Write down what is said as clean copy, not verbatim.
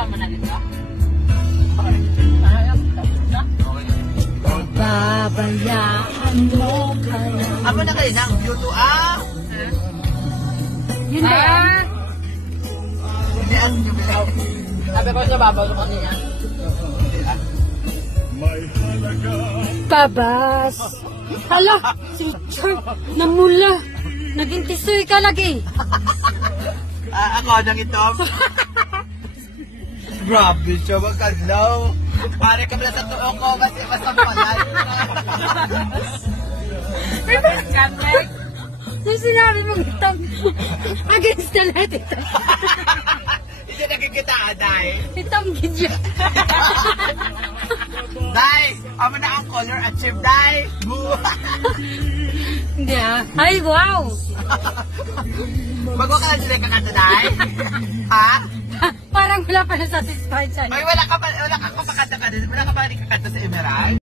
ba mo na dito? Babayaan mo kaya. Ako na kayo ng YouTube Yun ba yan? Hindi ang jubilaw. Sabi ko sa babaw ko niya. Babas. Hala, si Richard, namula. Naging tisoy ka lagi. Ako nang itom. Grabe siya, magkadlaw. Pare ka pala sa tuo ko, basta malay. Kamek. So sinabi mong itam. Against the light itam. Hindi nakikita ka, Day. Itam gidya. Day, amo na ang color achieve, Day. Hindi ah. Ay, wow. Bago ka lang sila kakanta, Day. Ha? Parang wala pa na satisfied siya. Ay, wala ka pa kakanta ka din. Wala ka pa rin kakanta sa Emerald?